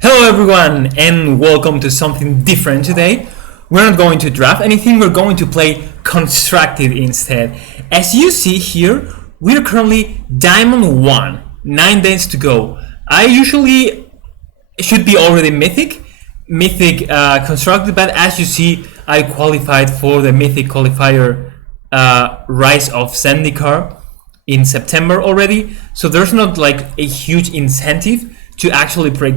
Hello everyone and welcome to something different today. We're not going to draft anything, we're going to play constructed instead. As you see here, we're currently Diamond 1, 9 days to go. I usually should be already Mythic constructed, but as you see, I qualified for the Mythic qualifier Rise of Zendikar in September already, so there's not like a huge incentive to actually play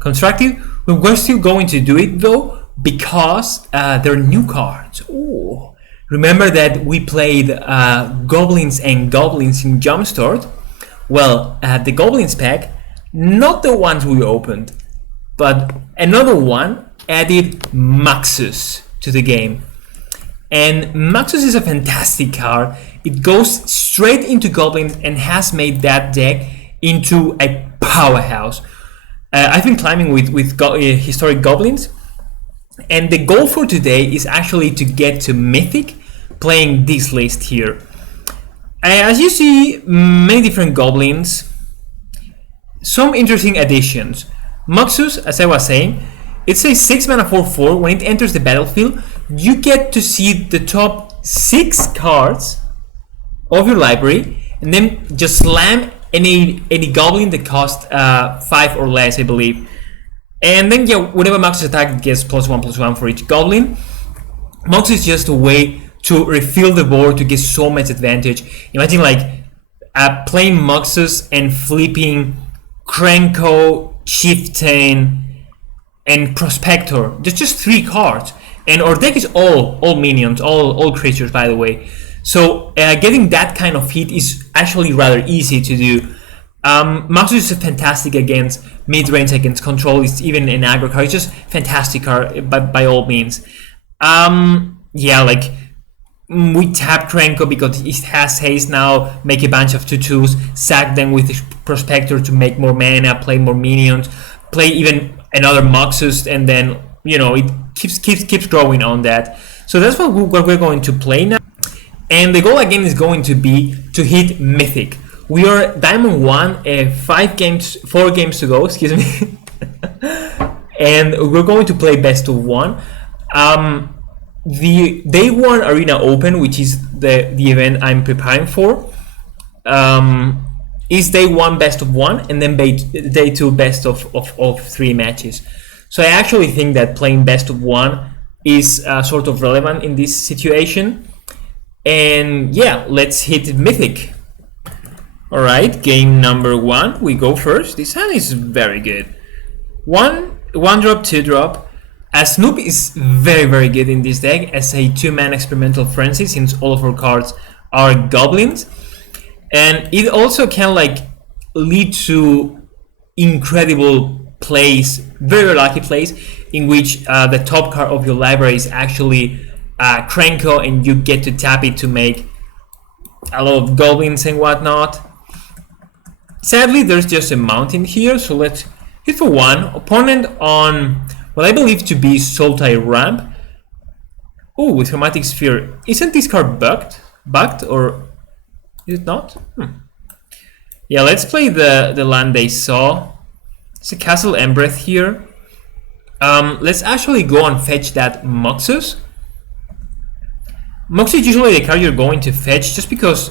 constructive. But we're still going to do it though, because there are new cards. Ooh. Remember that we played goblins and goblins in Jumpstart? Well, the goblins pack, not the ones we opened, but another one added MUXUS to the game. And MUXUS is a fantastic card. It goes straight into goblins and has made that deck into a powerhouse. I've been climbing with historic goblins, and the goal for today is actually to get to Mythic playing this list here. As you see, many different goblins, some interesting additions. MUXUS, as I was saying, it's a 6 mana 4/4. When it enters the battlefield, you get to see the top 6 cards of your library and then just slam any goblin that costs 5 or less, I believe. And then whenever MUXUS attack gets +1/+1 for each goblin. MUXUS is just a way to refill the board to get so much advantage. Imagine like playing MUXUS and flipping Krenko, Chieftain, and Prospector. There's just 3 cards, and our deck is all minions, all creatures, by the way. So getting that kind of hit is actually rather easy to do. MUXUS is fantastic against mid-range, against control. It's even an aggro card. It's just fantastic card by all means. Yeah, like we tap Krenko because it has haste now. Make a bunch of 2/2s, sack them with Prospector to make more mana, play more minions, play even another MUXUS, and then it keeps growing on that. So that's what we're going to play now. And the goal again is going to be to hit Mythic. We are Diamond 1, 4 games to go, excuse me. And we're going to play best of 1. The Day 1 Arena Open, which is the event I'm preparing for, is Day 1 best of 1, and then Day 2 best of 3 matches. So I actually think that playing best of 1 is sort of relevant in this situation. And yeah, let's hit Mythic. Alright, game number 1, we go first. This hand is very good. 1 drop, 2 drop. Snoop is very good in this deck as a 2-man experimental frenzy, since all of our cards are goblins. And it also can like lead to incredible plays, very lucky plays, in which the top card of your library is actually Krenko, and you get to tap it to make a lot of goblins and whatnot. Sadly, there's just a mountain here, so let's hit for 1. Opponent on what I believe to be Sultai Ramp. Oh, with Chromatic Sphere. Isn't this card bugged, or is it not? Yeah, let's play the land they saw. It's a Castle Embereth here. Let's actually go and fetch that MUXUS. MUXUS is usually the card you're going to fetch just because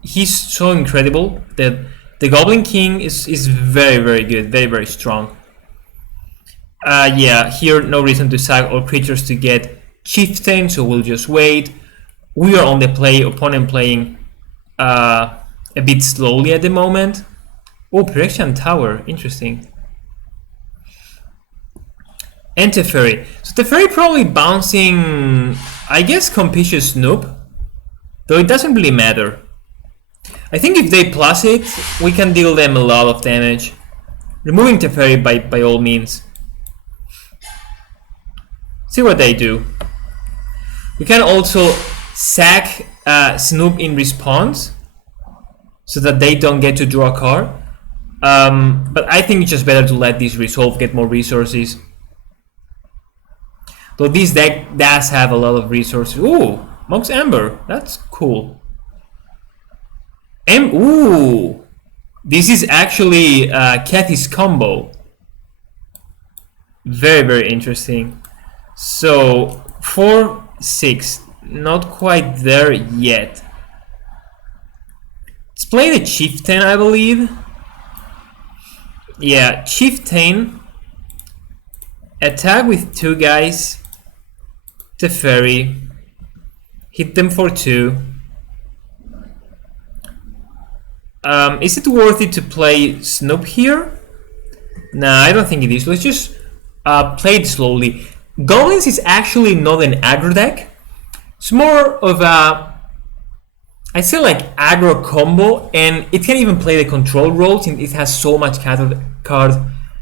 he's so incredible. That the Goblin King is very good, very strong. Yeah, here no reason to sack all creatures to get Chieftain, so we'll just wait. We are on the play, opponent playing a bit slowly at the moment. Oh, Phyrexian Tower, interesting. And Teferi. So Teferi probably bouncing, I guess, Compitious Snoop, though it doesn't really matter. I think if they plus it, we can deal them a lot of damage. Removing Teferi by all means. See what they do. We can also sack Snoop in response, so that they don't get to draw a card. But I think it's just better to let this resolve, get more resources. Though this deck does have a lot of resources. Ooh, Monk's Amber, that's cool. Ooh, this is actually Kathy's combo. Very, very interesting. So 4-6, not quite there yet. Let's play the Chieftain, I believe. Yeah, Chieftain. Attack with 2 guys. Teferi. Hit them for 2. Is it worth it to play Snoop here? Nah, I don't think it is. Let's just play it slowly. Goblins is actually not an aggro deck. It's more of a, I say like aggro combo, and it can even play the control roles, and it has so much card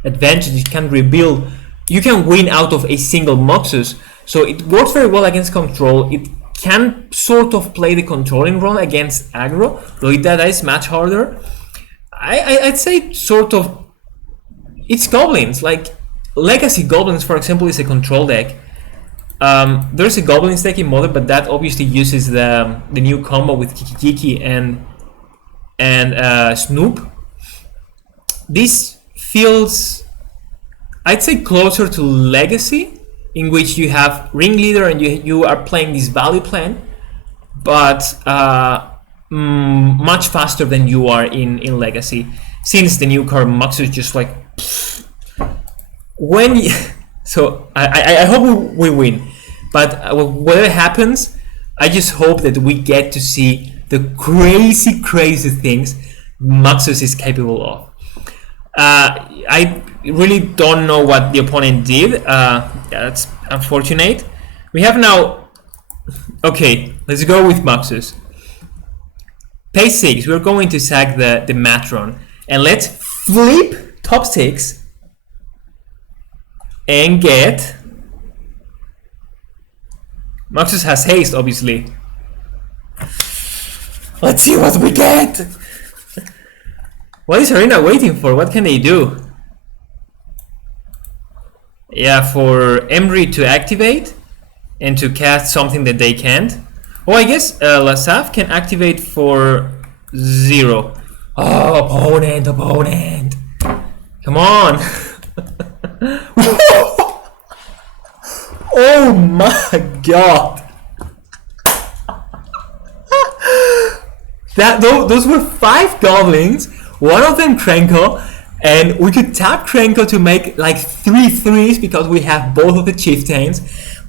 advantage. You can rebuild. You can win out of a single MUXUS. So it works very well against control. It can sort of play the controlling role against aggro, though that is much harder. I'd say sort of, it's goblins. Like Legacy Goblins, for example, is a control deck. There's a Goblins deck in Modern, but that obviously uses the new combo with Kiki and Snoop. This feels, I'd say, closer to Legacy, in which you have Ringleader and you are playing this value plan, but much faster than you are in Legacy, since the new card MUXUS just like when you, so I hope we win, but whatever happens, I just hope that we get to see the crazy things MUXUS is capable of. I really don't know what the opponent did. That's unfortunate. We have now, okay, let's go with MUXUS. Page 6, we're going to sack the Matron, and let's flip top 6 and get, MUXUS has haste, obviously. Let's see what we get. What is Arena waiting for? What can they do? Yeah, for Emry to activate and to cast something that they can't. Oh, I guess Lasaf can activate for 0. Oh, opponent. Come on. Oh my god. Those were 5 goblins, one of them Krenko, and we could tap Krenko to make like 3 threes because we have both of the chieftains.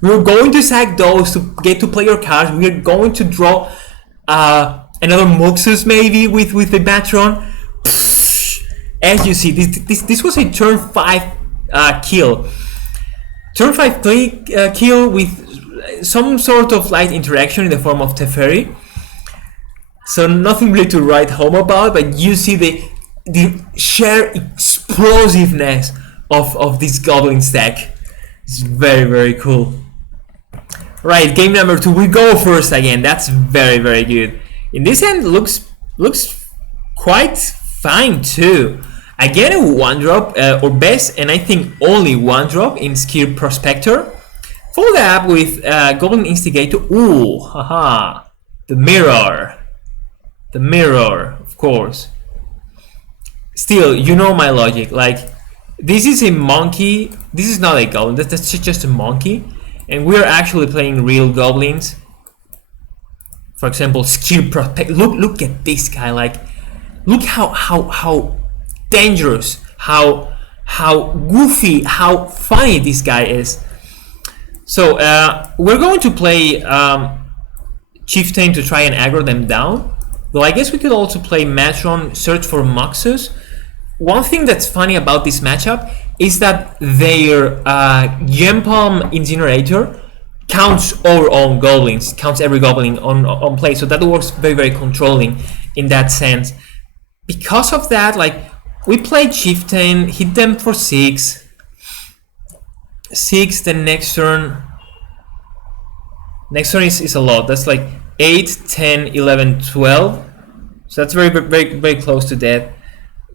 We're going to sack those to get to play your cards. We're going to draw another MUXUS maybe with the Matron. As you see, this was a turn 5 kill. Turn 5 kill with some sort of light interaction in the form of Teferi. So nothing really to write home about, but you see the sheer explosiveness of this Goblin stack. It's very cool. Right, game number 2. We go first again. That's very good. In this end, looks quite fine too. Again, a 1-drop or best, and I think only 1-drop in Skill Prospector. Follow that up with Goblin Instigator. Ooh, haha, the mirror. The mirror, of course. Still, you know my logic. Like, this is a monkey. This is not a goblin. That's just a monkey, and we are actually playing real goblins. For example, Skill Prospect. Look at this guy. Like, look how dangerous, how goofy, how funny this guy is. So we're going to play Chieftain to try and aggro them down. Though I guess we could also play Matron, search for MUXUS. One thing that's funny about this matchup is that their Gem Palm Incinerator counts our own goblins, counts every goblin on play, so that works very controlling in that sense. Because of that, like, we play Chieftain, hit them for 6, the next turn. Next turn is a lot. That's like 8, 10, 11, 12. So that's very close to that.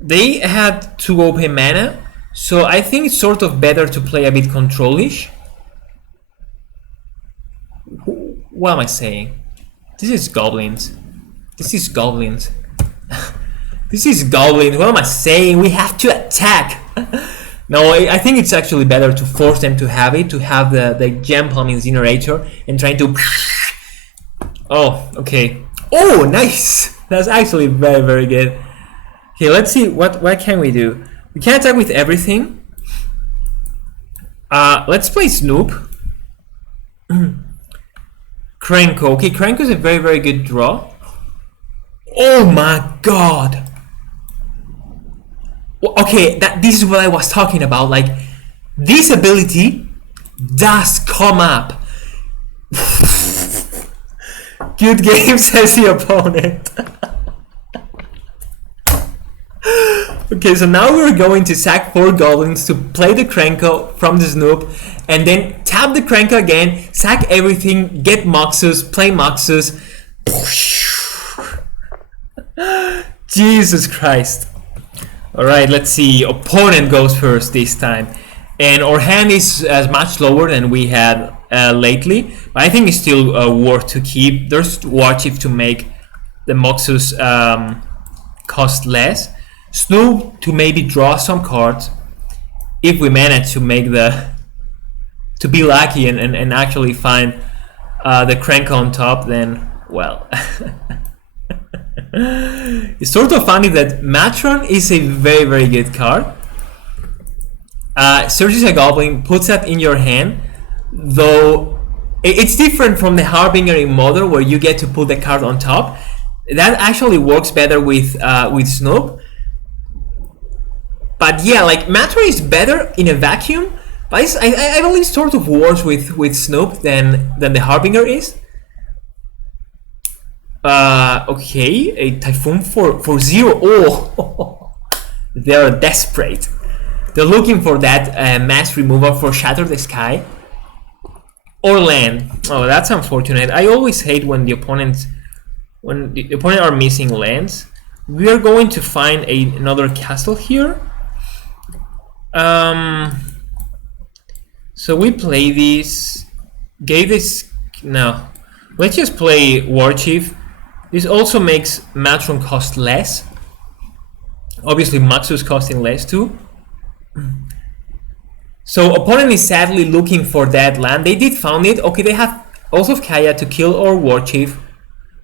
They had 2 OP mana, so I think it's sort of better to play a bit control-ish. What am I saying? This is goblins. This is goblins. This is goblins. What am I saying? We have to attack. No, I think it's actually better to force them to have it, to have the gem palm incinerator and trying to. Oh, okay. Oh, nice. That's actually very, very good. Okay, let's see what can we do. We can attack with everything. Let's play Snoop. Krenko. Okay, Krenko is a very, very good draw. Oh my god. Okay, this is what I was talking about. Like, this ability does come up. Good game, says the opponent. Okay, so now we're going to sack 4 goblins to play the Krenko from the Snoop, and then tap the Krenko again, sack everything, get MUXUS, play MUXUS. Jesus Christ. Alright, let's see. Opponent goes first this time. And our hand is much lower than we had lately, but I think it's still worth to keep. There's War Chief to make the MUXUS cost less. Snoop to maybe draw some cards if we manage to make to be lucky and actually find the Krenko on top, then well. It's sort of funny that Matron is a very, very good card. Searches a goblin, puts that in your hand, though it's different from the Harbinger in Modern where you get to put the card on top. That actually works better with Snoop. But yeah, like Matron is better in a vacuum, but I believe sort of worse with Snoop than the Harbinger is. Okay, a Typhoon for 0. Oh, they're desperate. They're looking for that mass removal for Shatter the Sky or land. Oh, that's unfortunate. I always hate when the opponent are missing lands. We are going to find another castle here. So we play this. Gave this. No, let's just play War Chief. This also makes Matron cost less. Obviously, MUXUS costing less too. So opponent is sadly looking for that land. They did found it. Okay, they have also Kaya to kill our War Chief.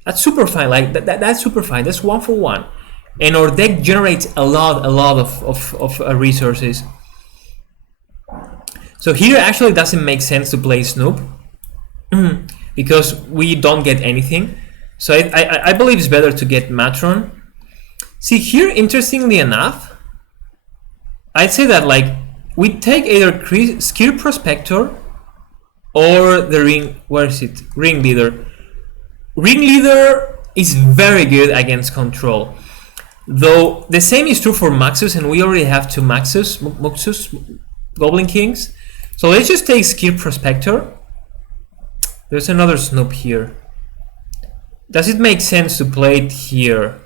That's super fine. Like that's super fine. That's 1 for 1, and our deck generates a lot of resources. So here actually doesn't make sense to play Snoop because we don't get anything. So I believe it's better to get Matron. See here, interestingly enough, I'd say that like we take either Skill Prospector or the Ring. Where is it? Ringleader. Ringleader is very good against control. Though the same is true for MUXUS, and we already have 2 MUXUS Goblin Kings. So let's just take Skill Prospector. There's another Snoop here. Does it make sense to play it here?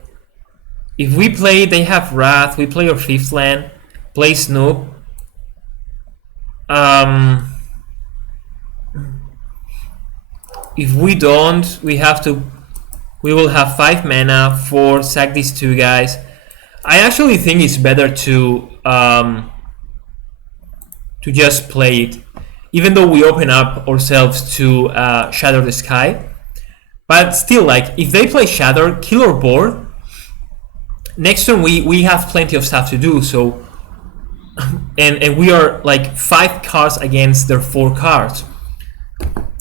If we play, they have Wrath, we play our 5th land, play Snoop. If we don't, we will have 5 mana for sack these 2 guys. I actually think it's better to just play it, even though we open up ourselves to Shatter the Sky. But still, like, if they play Shatter, kill our board, next turn we have plenty of stuff to do, so and we are like 5 cards against their 4 cards.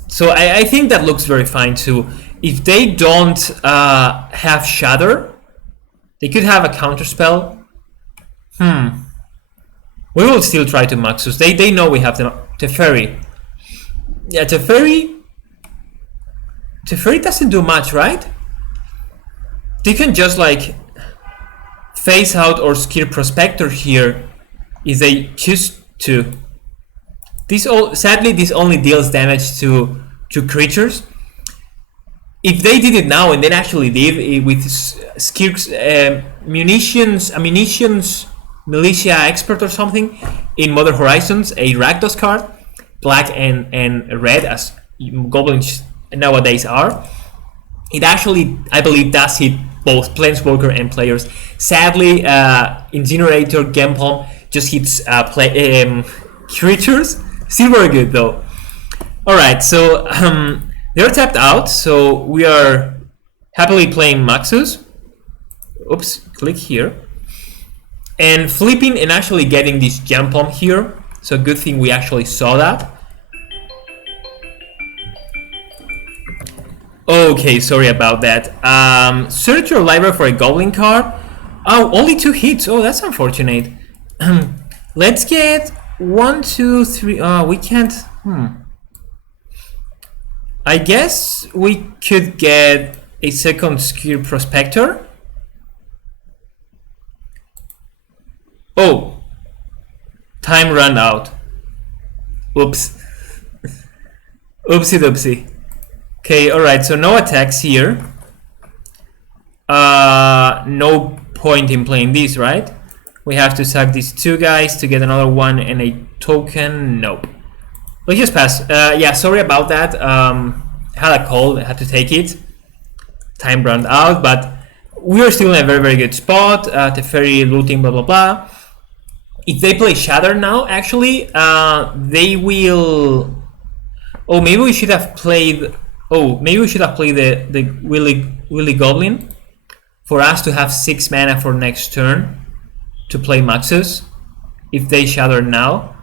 So I think that looks very fine too. If they don't have Shatter, they could have a counterspell. We will still try to MUXUS. They know we have the Teferi. Yeah, Teferi doesn't do much, right? They can just like face out or Skill Prospector here if they choose to. Sadly, this only deals damage to creatures. If they did it now, and they actually did it with skills, munitions, militia expert or something in Modern Horizons, a Rakdos card, black and red as goblins nowadays are. It actually, I believe, does hit both Planeswalker and players. Sadly, Incinerator, Gempalm just hits creatures. Still very good though. Alright, so they're tapped out, so we are happily playing MUXUS. Oops, click here. And flipping and actually getting this jump on here. So good thing we actually saw that. Okay, sorry about that. Search your library for a goblin card. Oh, only 2 hits. Oh, that's unfortunate. Let's get 1, 2, 3. We can't. I guess we could get a second Skier Prospector. Oh, time ran out. Oops. Oopsie doopsie. Okay, alright, so no attacks here. No point in playing this, right? We have to sack these 2 guys to get another one and a token. Nope. Let's just pass. Yeah, sorry about that. Had a cold, I had to take it. Time ran out, but we are still in a very, very good spot. Teferi looting, blah, blah, blah. If they play Shatter now, actually, they will... Oh, maybe we should have played... Oh, maybe we should have played the Willy Goblin for us to have 6 mana for next turn to play MUXUS. If they Shatter now,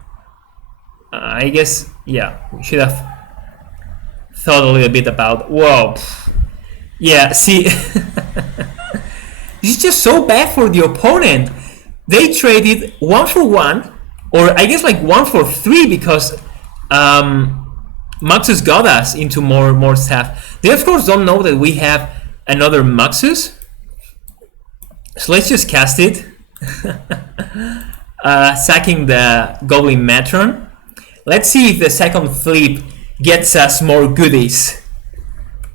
I guess, yeah, we should have thought a little bit about... Whoa. Yeah, see... This is just so bad for the opponent. They traded 1 for 1, or I guess like 1 for 3 because MUXUS got us into more stuff. They of course don't know that we have another MUXUS. So let's just cast it. Sacking the Goblin Matron. Let's see if the second flip gets us more goodies.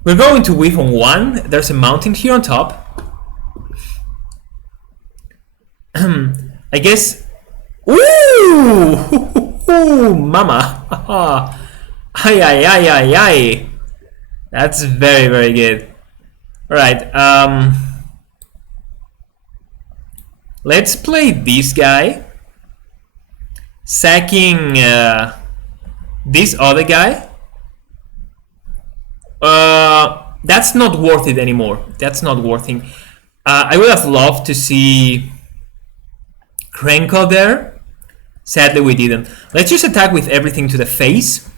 We're going to whiff on 1. There's a mountain here on top. I guess. Ooh, mama. Ay, ay, ay, ay, ay. That's very, very good. Alright, let's play this guy. Sacking this other guy. That's not worth it anymore. That's not worth it. I would have loved to see Krenko there. Sadly, we didn't. Let's just attack with everything to the face.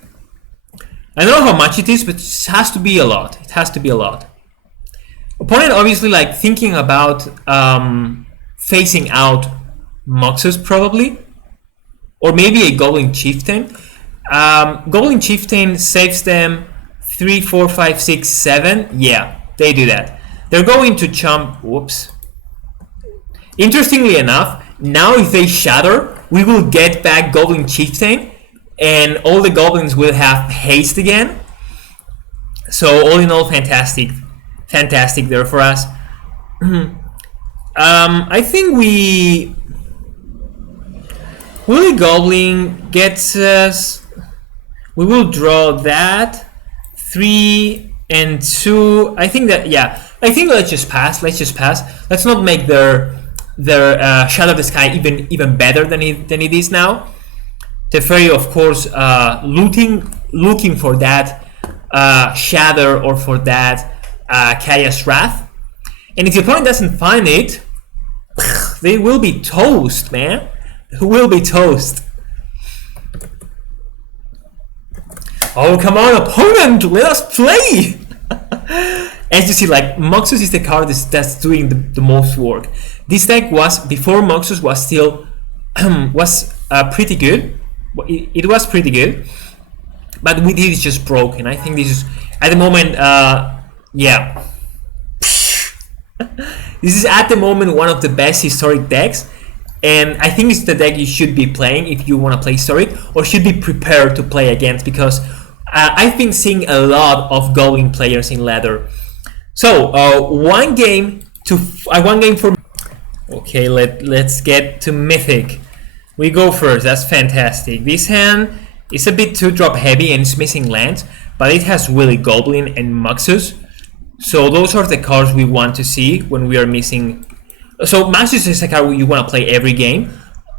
I don't know how much it is, but it has to be a lot. It has to be a lot. Opponent obviously like thinking about phasing out MUXUS probably, or maybe a Goblin Chieftain. Goblin Chieftain saves them 3, 4, 5, 6, 7. Yeah, they do that. They're going to chump. Whoops. Interestingly enough, now if they Shatter, we will get back Goblin Chieftain, and all the goblins will have haste again. So all in all, fantastic there for us. I think Willy Goblin gets us. We will draw that 3 and 2. I think that, yeah. I think let's just pass. Let's not make their Shadow of the Sky even better than it is now. Teferi, of course, looking for that Shatter or for that Kaya's Wrath. And if the opponent doesn't find it, they will be toast, man. They will be toast. Oh, come on, opponent, let us play! As you see, like, MUXUS is the card that's doing the most work. This deck was, before MUXUS was still, pretty good. It was pretty good. But with it, it's just broken. I think this is, at the moment, yeah. This is, at the moment, one of the best historic decks. And I think it's the deck you should be playing if you want to play historic, or should be prepared to play against, because I've been seeing a lot of Goblin players in ladder. So one game for. Okay, let's get to Mythic. We go first. That's fantastic. This hand is a bit too drop heavy and it's missing lands, but it has Willy Goblin and MUXUS. So those are the cards we want to see when we are missing. So MUXUS is a card you want to play every game.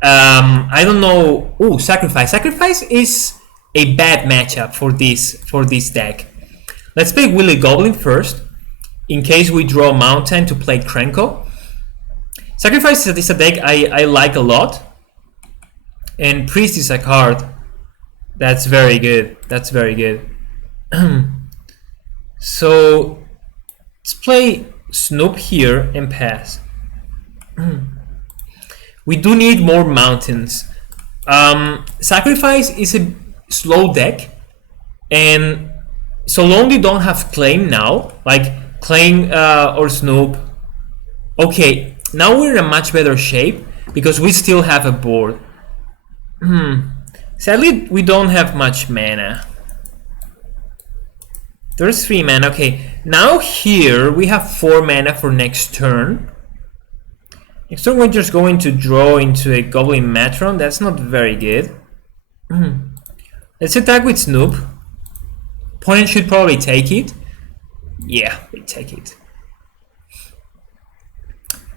I don't know. Oh, sacrifice. Sacrifice is a bad matchup for this deck. Let's play Willy Goblin first, in case we draw Mountain to play Krenko. Sacrifice is a deck I like a lot, and Priest is a card that's very good. That's very good. So let's play Snoop here and pass. We do need more mountains. Sacrifice is a slow deck, and so long they don't have Claim now, like Claim or Snoop. Okay, now we're in a much better shape because we still have a board. Sadly, we don't have much mana. There's 3 mana. Okay, now here we have 4 mana for next turn. Next turn we're just going to draw into a Goblin Matron. That's not very good. Let's attack with Snoop. Opponent should probably take it. Yeah, we take it.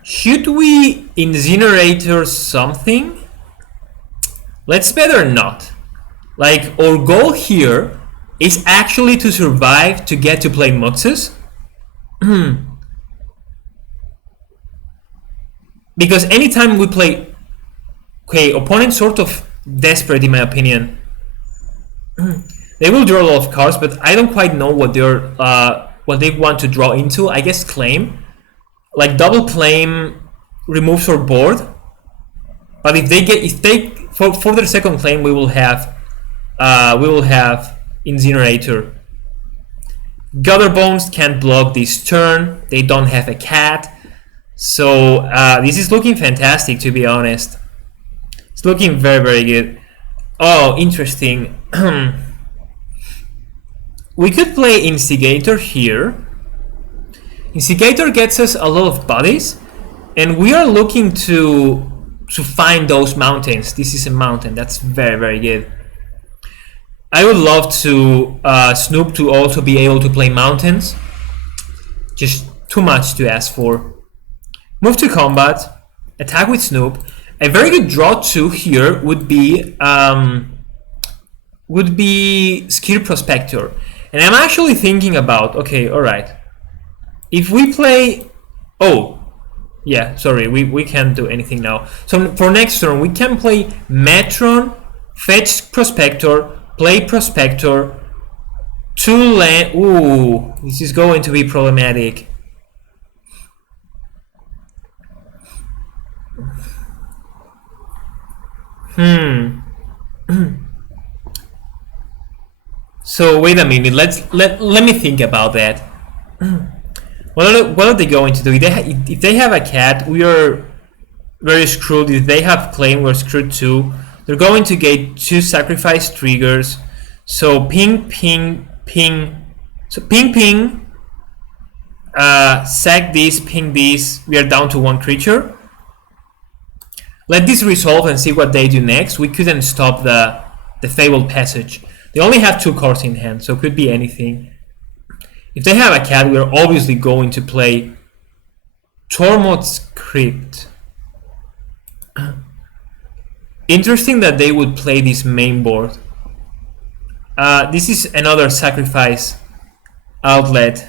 Should we Incinerator something? Let's better not. Like, our goal here is actually to survive to get to play MUXUS. Because anytime we play... Okay, opponent's sort of desperate in my opinion. They will draw a lot of cards, but I don't quite know what they want to draw into. I guess Claim. Like double Claim removes our board. But if they for their second Claim we will have Incinerator. Gutterbones can't block this turn. They don't have a cat. So this is looking fantastic, to be honest. It's looking very, very good. Oh, interesting. We could play Instigator here. Instigator gets us a lot of bodies, and we are looking to find those mountains. This is a mountain. That's very, very good. I would love to Snoop to also be able to play mountains. Just too much to ask for. Move to combat. Attack with Snoop. A very good draw too here would be Skill Prospector. And I'm actually thinking about, okay, alright. If we play... Oh, yeah, sorry, we can't do anything now. So for next turn, we can play Matron, fetch Prospector, play Prospector, 2 land... Ooh, this is going to be problematic. So wait a minute. Let me think about that. What are they going to do? If they have a cat, we are very screwed. If they have Claim, we're screwed too. They're going to get 2 sacrifice triggers. So ping, ping, ping. So ping, ping. Sack this, ping this. We are down to 1 creature. Let this resolve and see what they do next. We couldn't stop the Fabled Passage. They only have 2 cards in hand, so it could be anything. If they have a cat, we're obviously going to play Tormod's Crypt. Interesting that they would play this main board. This is another sacrifice outlet.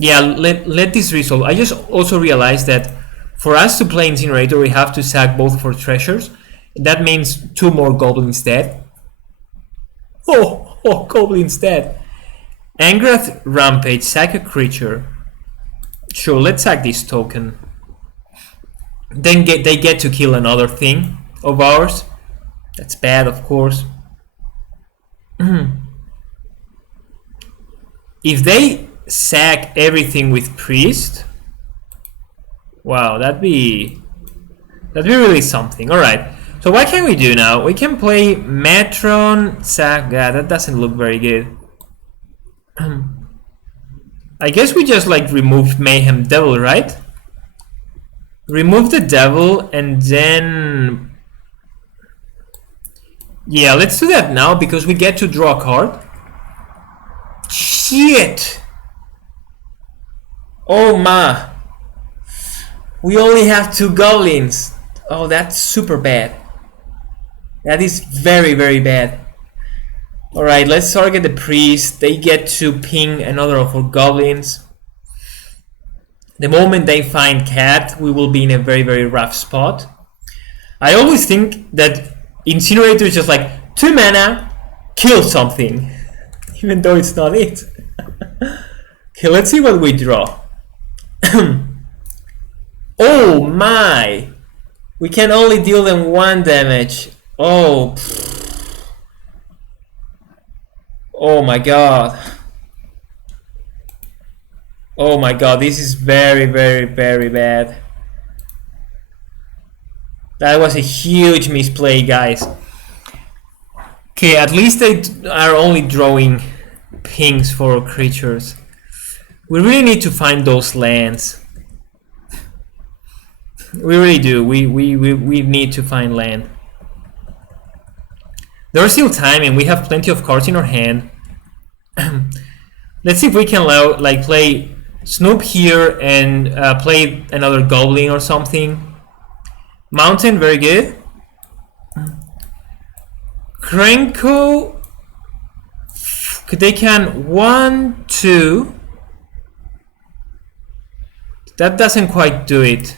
Yeah, let this resolve. I just also realized that for us to play Incinerator, we have to sack both of our treasures. That means 2 more goblins dead. Oh, goblins dead. Angrath Rampage, sack a creature. Sure, let's sack this token. Then they get to kill another thing of ours. That's bad, of course. If they sack everything with Priest, wow, that'd be really something. All right. So what can we do now? We can play Matron, sack. Yeah, that doesn't look very good. I guess we just like remove Mayhem Devil, right? Remove the Devil and then... Yeah, let's do that now because we get to draw a card. Shit! Oh ma! We only have 2 goblins. Oh, that's super bad. That is very, very bad. Alright, let's target the priest. They get to ping another of our goblins. The moment they find cat, we will be in a very, very rough spot. I always think that Incinerator is just like 2 mana, kill something. Even though it's not it. Okay, let's see what we draw. Oh my! We can only deal them 1 damage. Oh. Oh my god. Oh my god, this is very, very, very bad. That was a huge misplay, guys. Okay, at least they are only drawing pings for creatures. We really need to find those lands. We really do. We need to find land. There's still time and we have plenty of cards in our hand. Let's see if we can like play Snoop here and play another Goblin or something. Mountain, very good. Krenko, they can 1, 2. That doesn't quite do it.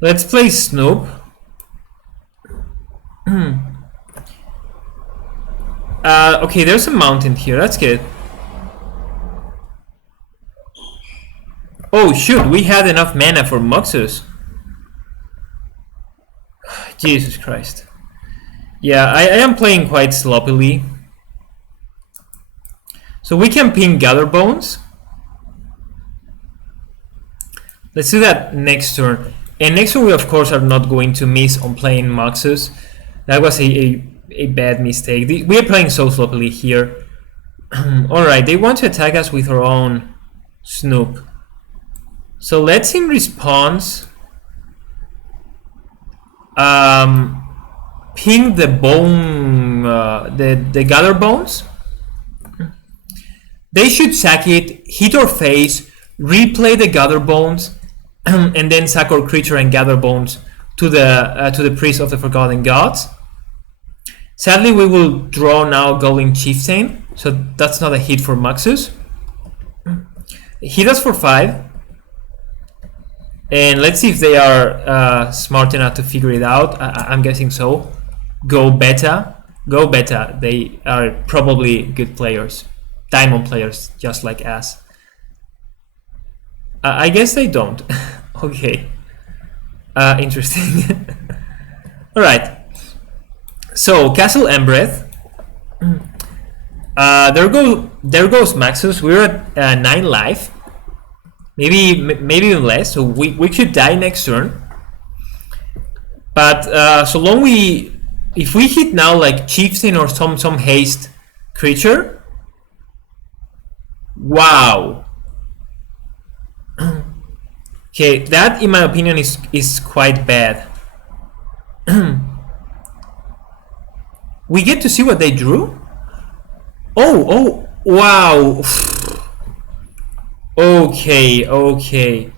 Let's play Snoop. Okay, there's a mountain here. That's good. Oh shoot, we had enough mana for MUXUS. Jesus Christ. Yeah, I am playing quite sloppily. So we can ping Gather Bones. Let's do that next turn. And next turn we of course are not going to miss on playing MUXUS. That was a bad mistake. We are playing so sloppily here. Alright, they want to attack us with our own Snoop. So let's him response. Ping the bone, the Gather Bones. They should sack it, hit our face, replay the Gather Bones, and then sack our creature and Gather Bones to the Priest of the Forgotten Gods. Sadly, we will draw now Goblin Chieftain, so that's not a hit for MUXUS. Hit us for 5. And let's see if they are smart enough to figure it out. I'm guessing so. Go beta. Go beta. They are probably good players. Diamond players, just like us. I guess they don't. Okay. Interesting. Alright. So, Castle Embereth. There goes MUXUS. We're at 9 life. Maybe even less, so we could die next turn. But so long if we hit now like Chieftain or some haste creature, wow. Okay, that in my opinion is quite bad. We get to see what they drew. Oh wow. Okay.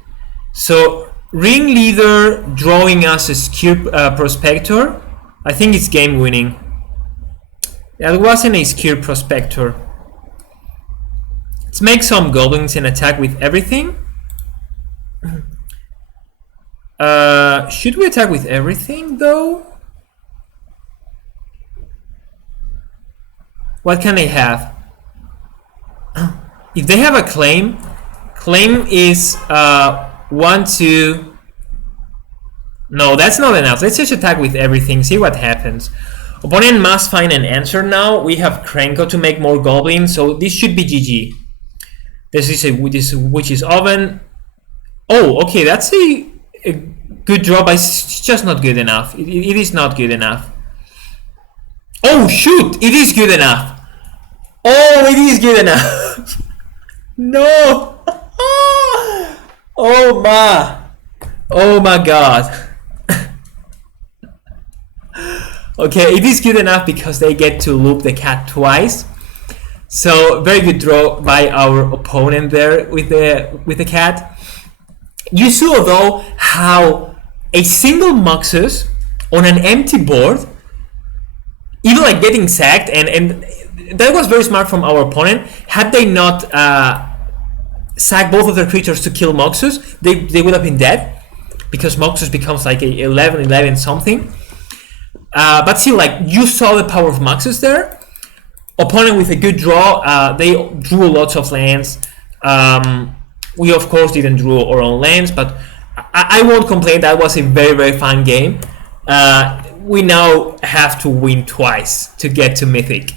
So Ringleader drawing us a Skewed Prospector. I think it's game winning. That wasn't a Skewed Prospector. Let's make some goblins and attack with everything. Should we attack with everything though? What can they have? If they have a claim is 1, 2. No, that's not enough. Let's just attack with everything, see what happens. Opponent must find an answer now. We have Krenko to make more goblins, so this should be GG. This is Witch's Oven. Oh, okay, that's a good draw, but it's just not good enough. It is not good enough. Oh shoot, it is good enough. Oh, it is good enough. No. Oh my god. Okay, it is good enough because they get to loop the cat twice. So very good draw by our opponent there with the cat. You saw though how a single MUXUS on an empty board, even like getting sacked, and that was very smart from our opponent. Had they not sacked both of their creatures to kill MUXUS, they would have been dead, because MUXUS becomes like a 11/11 something. But still, like, you saw the power of MUXUS there. Opponent with a good draw, they drew lots of lands. We of course didn't draw our own lands, but I won't complain. That was a very, very fun game. We now have to win twice to get to Mythic.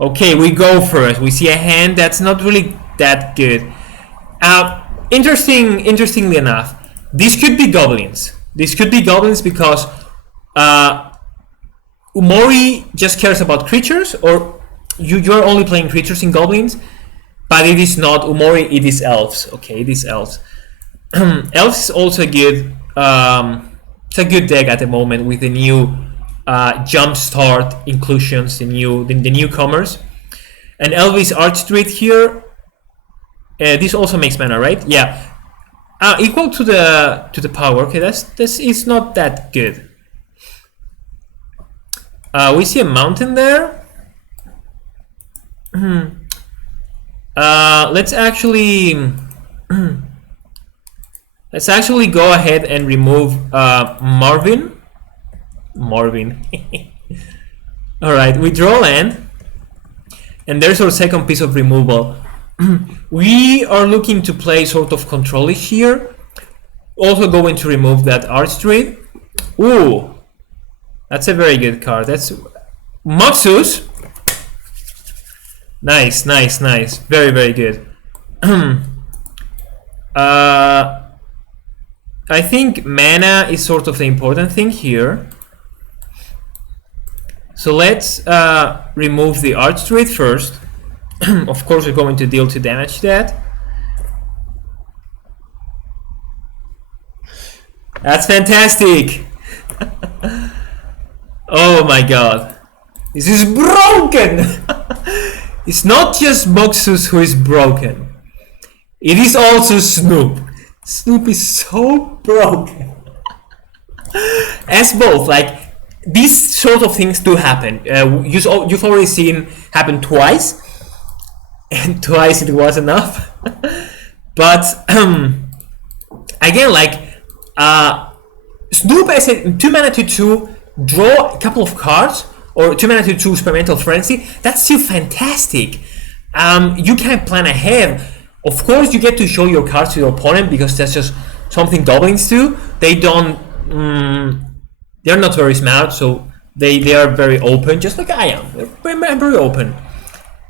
Okay, we go first. We see a hand that's not really that good. Interestingly enough, this could be goblins. This could be goblins because Umori just cares about creatures, or you're only playing creatures in goblins, but it is not Umori, it is elves. Okay, it is elves. Elves is also good. It's a good deck at the moment with the new jumpstart inclusions, the newcomers. And Elvis Archdruid here. This also makes mana, right? Yeah. Equal to the power. Okay, this is not that good. We see a mountain there. Let's actually go ahead and remove Marvin. All right, we draw land, and there's our second piece of removal. We are looking to play sort of control-ish here. Also going to remove that Archdruid. Ooh, that's a very good card. That's MUXUS. Nice. Very, very good. I think mana is sort of the important thing here. So let's remove the Archdruid first. Of course, we're going to deal 2 damage to that. That's fantastic. Oh my god. This is broken. It's not just MUXUS who is broken. It is also Snoop. Snoop is so broken. As both, like, these sort of things do happen. You've already seen happen twice, and twice it was enough. But again, like, Snoop as a 2 mana 2/2, draw a couple of cards, or 2 mana 2/2 Experimental Frenzy. That's still fantastic. You can plan ahead. Of course, you get to show your cards to your opponent, because that's just something goblins do. They don't. They're not very smart, so they are very open, just like I am. They're very open.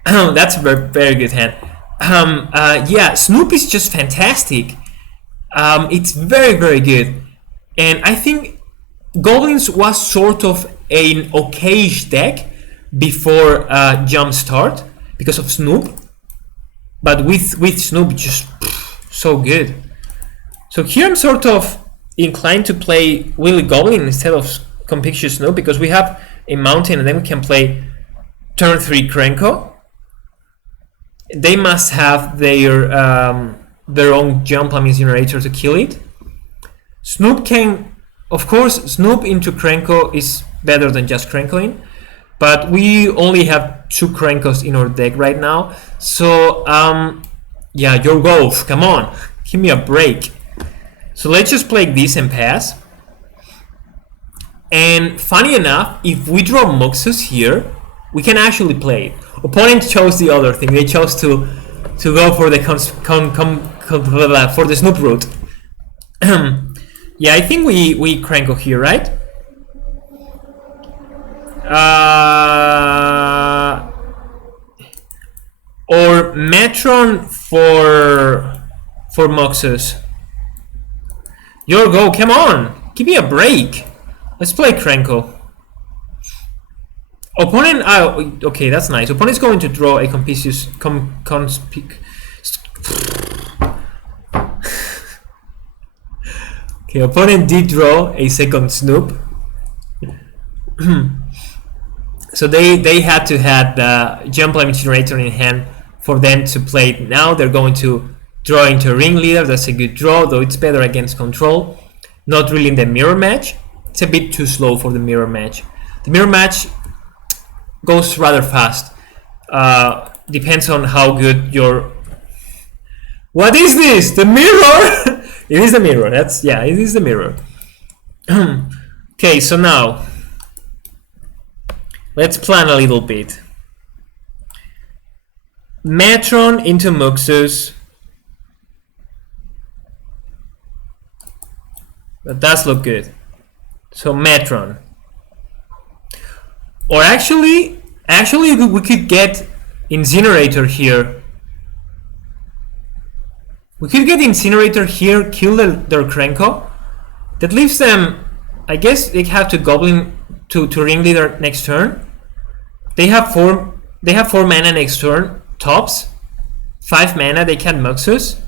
That's a very, very good hand. Yeah, Snoop is just fantastic. It's very, very good, and I think Goblins was sort of an okayish deck before Jumpstart because of Snoop, but with Snoop, just so good. So here I'm sort of inclined to play Willy Goblin instead of Compictious Snoop, because we have a mountain and then we can play turn 3 Krenko. They must have their own Jump Lamb Incinerator to kill it. Snoop can, of course, Snoop into Krenko is better than just Krenkoing, but we only have 2 Krenkos in our deck right now. So yeah, your golf, come on, give me a break. So let's just play this and pass. And funny enough, if we draw MUXUS here, we can actually play it. Opponent chose the other thing. They chose to go for the for the Snoop route. Yeah, I think we Krenko here, right? Or Metron for MUXUS. Your go, come on, give me a break. Let's play Krenko. Opponent, okay, that's nice. Opponent's going to draw a Compictious Okay, opponent did draw a second Snoop. So they had to have the Jump Lamb Incinerator in hand for them to play it. Now they're going to draw into Ringleader. That's a good draw, though it's better against control. not really in the mirror match. It's a bit too slow for the mirror match. The mirror match goes rather fast. Depends on how good your... What is this? The mirror? It is the mirror. That's, yeah, it is the mirror. Okay, so now let's plan a little bit. Metron into MUXUS. That does look good. So Metron. Or actually we could get Incinerator here. We could get Incinerator here, kill their Krenko. That leaves them, I guess they have to Goblin to Ringleader next turn. They have four mana next turn, tops. 5 mana, they can MUXUS.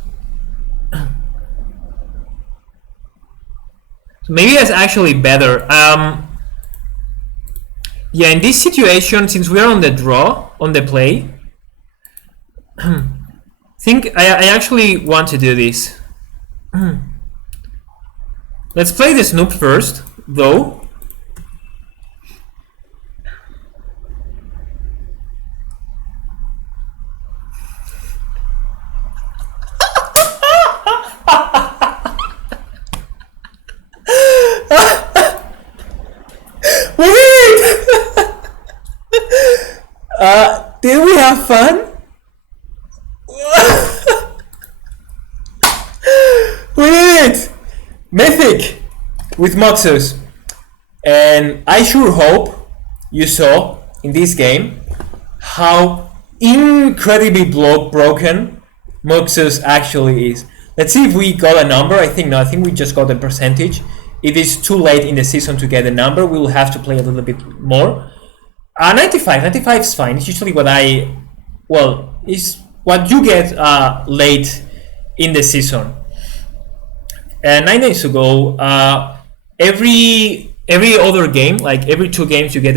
So maybe that's actually better. Yeah, in this situation, since we are on the draw, on the play, think I actually want to do this. Let's play the Snoop first, though. Did we have fun? We did it! Mythic with MUXUS. And I sure hope you saw in this game how incredibly broken MUXUS actually is. Let's see if we got a number. I think no, I think we just got a percentage. It is too late in the season to get a number. We will have to play a little bit more. 95 is fine. It's usually what is what you get late in the season. 9 days ago, every other game, like every 2 games, you get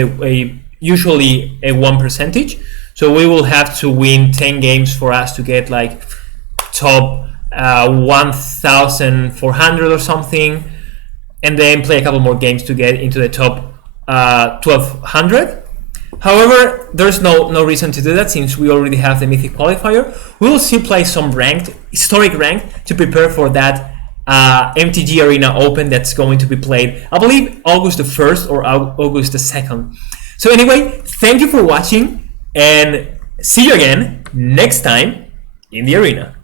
usually a 1%. So we will have to win 10 games for us to get like top 1,400 or something, and then play a couple more games to get into the top 1,200. However, there's no reason to do that since we already have the Mythic qualifier. We will still play some ranked, historic ranked, to prepare for that MTG Arena Open that's going to be played, I believe, August the 1st or August the 2nd. So anyway, thank you for watching and see you again next time in the arena.